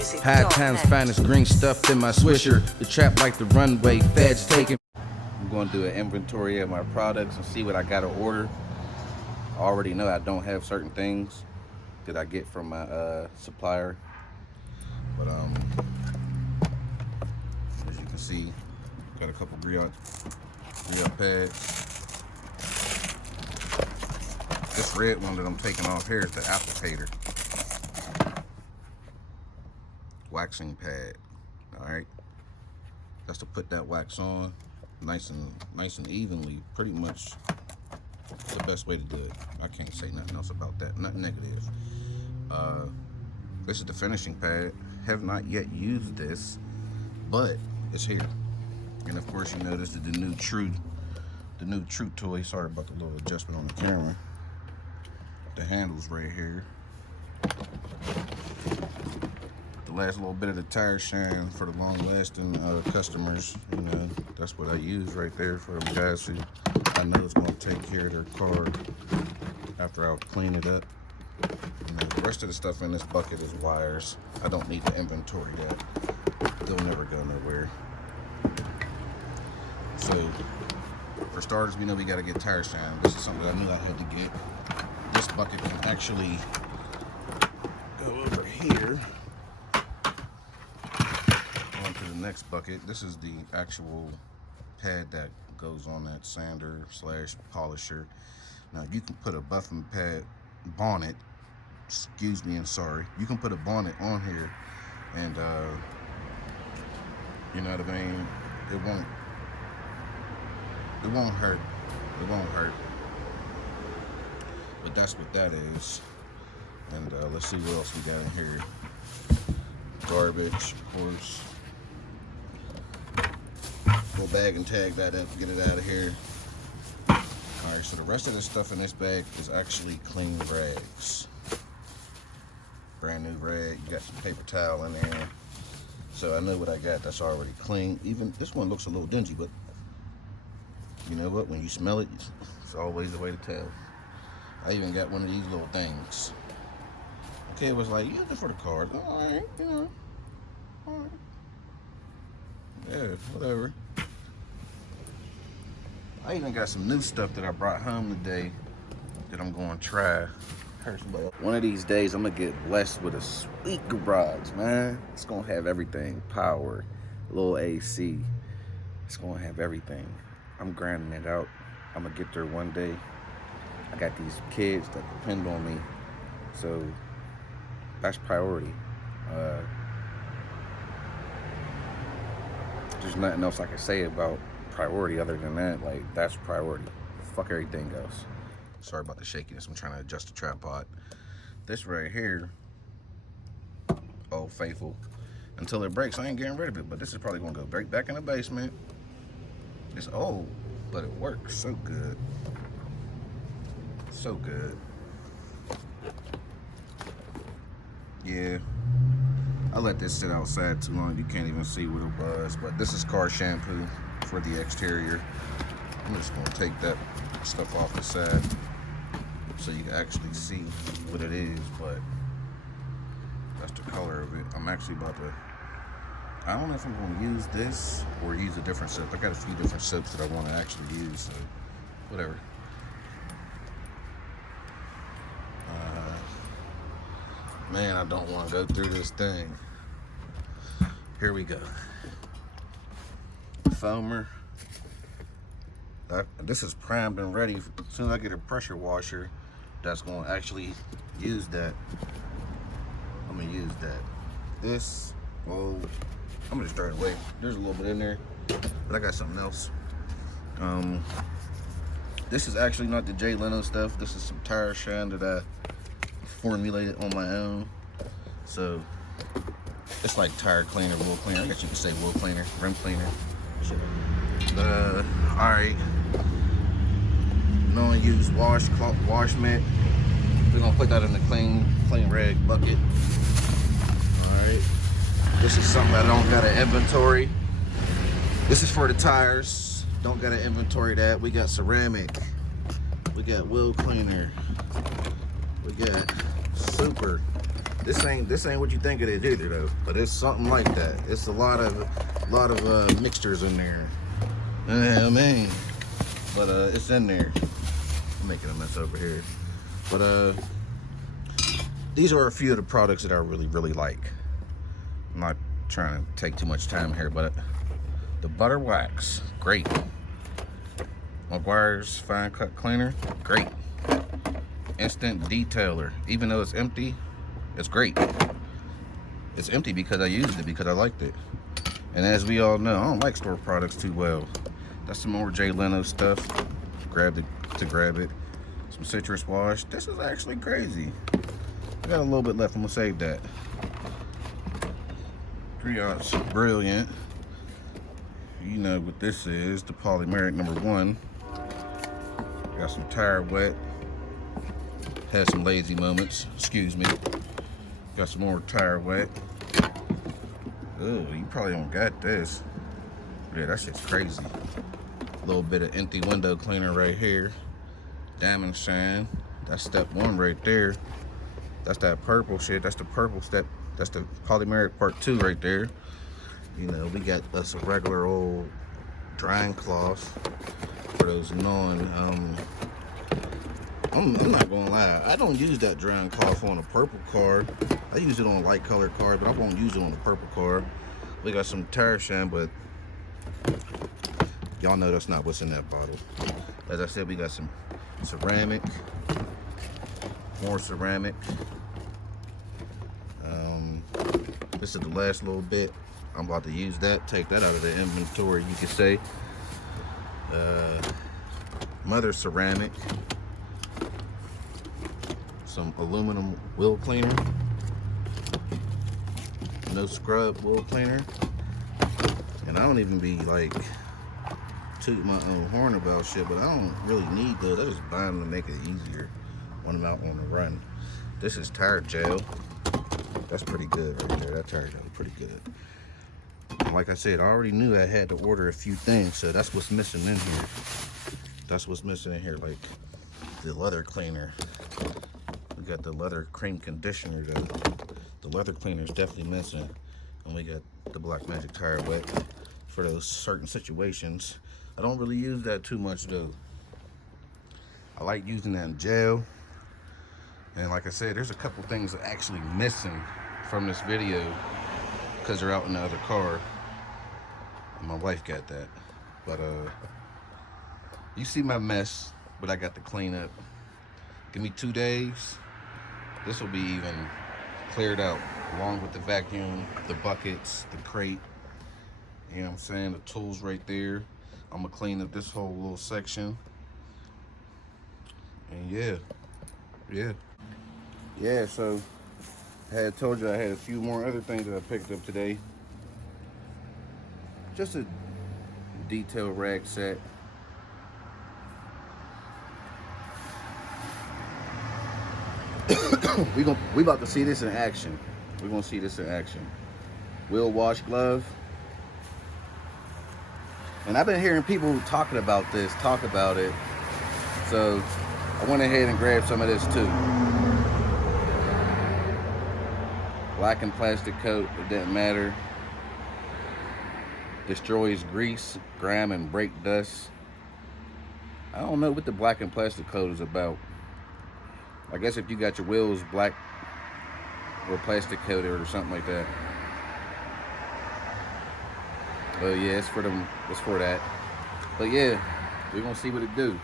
High times finest green stuffed in my swisher. The trap like the runway, feds taking. I'm going to do an inventory of my products and see what I got to order. I already know I don't have certain things that I get from my supplier. But as you can see, got a couple grill pads. This red one that I'm taking off here is the applicator waxing pad. All right, that's to put that wax on nice and evenly. Pretty much the best way to do it. I can't say nothing else about that. Nothing negative. This is the finishing pad. Have not yet used this, but it's here. And of course, you know this is the new True toy. Sorry about the little adjustment on the camera. The handles right here. The last little bit of the tire shine for the long-lasting customers. You know, that's what I use right there for them guys who I know it's going to take care of their car after I'll clean it up. You know, the rest of the stuff in this bucket is wires. I don't need to inventory that. They'll never go nowhere. So, for starters, we know we got to get tire shine. This is something I knew I had to get. This bucket can actually go over here onto the next bucket. This is the actual pad that goes on that sander / polisher. Now you can put a buffing pad bonnet, excuse me and sorry, you can put a bonnet on here and you know what I mean, it won't hurt. It won't hurt. But that's what that is. And let's see what else we got in here. Garbage, of course. We'll bag and tag that up, get it out of here. Alright, so the rest of the stuff in this bag is actually clean rags. Brand new rag. You got some paper towel in there. So I know what I got that's already clean. Even this one looks a little dingy, but you know what? When you smell it, it's always the way to tell. I even got one of these little things. Okay, it was like, use it for the cars. Alright, you know. Alright. Yeah, whatever. I even got some new stuff that I brought home today that I'm going to try. One of these days, I'm going to get blessed with a sweet garage, man. It's going to have everything. Power, a little AC. It's going to have everything. I'm grinding it out. I'm going to get there one day. I got these kids that depend on me, so that's priority. There's nothing else I can say about priority other than that. Like, that's priority. Fuck everything else. Sorry about the shakiness. I'm trying to adjust the tripod. This right here, Old Faithful. Until it breaks, I ain't getting rid of it, but this is probably gonna go break back in the basement. It's old, but it works so good. So good. Yeah, I let this sit outside too long. You can't even see what it was, but this is car shampoo for the exterior. I'm just gonna take that stuff off the side so you can actually see what it is, but that's the color of it. I'm actually about to, I don't know if I'm gonna use this or use a different soap. I got a few different soaps that I wanna actually use, so whatever. Man, I don't want to go through this thing. Here we go. Foamer. This is primed and ready. As soon as I get a pressure washer that's going to actually use that, I'm going to use that. This, well, I'm going to start away. There's a little bit in there, but I got something else. This is actually not the Jay Leno stuff. This is some tire shine that I formulated on my own. So it's like tire cleaner, wheel cleaner. I guess you could say wheel cleaner, rim cleaner. Alright. No one use wash mitt. We're gonna put that in the clean rag bucket. Alright. This is something I don't got an inventory. This is for the tires. Don't got an inventory that. We got ceramic. We got wheel cleaner. We got super This ain't what you think it is either though. But it's something like that. It's a lot of mixtures in there. I mean, but it's in there. I'm making a mess over here. But these are a few of the products that I really like. I'm not trying to take too much time here, but the butter wax, great. McGuire's fine cut cleaner, great. Instant detailer, even though it's empty, it's great. It's empty because I used it, because I liked it. And as we all know, I don't like store products too well. That's some more Jay Leno stuff. Grab it. Some citrus wash. This is actually crazy. I got a little bit left. I'm gonna save that. 3-ounce brilliant. You know what this is? The polymeric #1. Got some tire wet. Had some lazy moments. Excuse me. Got some more tire wet. Oh, you probably don't got this. Yeah, that shit's crazy. A little bit of empty window cleaner right here. Diamond shine. That's step 1 right there. That's that purple shit. That's the purple step. That's the polymeric part 2 right there. You know, we got us a regular old drying cloth for those I'm not gonna lie, I don't use that drying cloth on a purple car. I use it on light colored cars, but I won't use it on a purple car. We got some tire shine, but y'all know that's not what's in that bottle. As I said, we got some ceramic, more ceramic. This is the last little bit. I'm about to use that, take that out of the inventory, you could say. Mother ceramic. Some aluminum wheel cleaner. No scrub wheel cleaner. And I don't even be like toot my own horn about shit, but I don't really need those. I just buy them to make it easier when I'm out on the run. This is tire gel. That's pretty good right there. That tire gel is pretty good. And like I said, I already knew I had to order a few things, so that's what's missing in here. That's what's missing in here, like the leather cleaner. We got the leather cream conditioner. The leather cleaner is definitely missing. And we got the Black Magic Tire Wet for those certain situations. I don't really use that too much though. I like using that in gel. And like I said, there's a couple things actually missing from this video because they're out in the other car. And my wife got that. But you see my mess, but I got to clean up. Give me 2 days. This will be even cleared out, along with the vacuum, the buckets, the crate. You know what I'm saying? The tools right there. I'm gonna clean up this whole little section. And yeah, so I had told you I had a few more other things that I picked up today. Just a detail rag set. we about to see this in action. We're gonna see this in action. Wheel wash glove. And I've been hearing people talk about it. So I went ahead and grabbed some of this too. Black and plastic coat, it didn't matter. Destroys grease, grime, and brake dust. I don't know what the black and plastic coat is about. I guess if you got your wheels black or plastic coated or something like that. But yeah, it's for that. But yeah, we're gonna see what it do.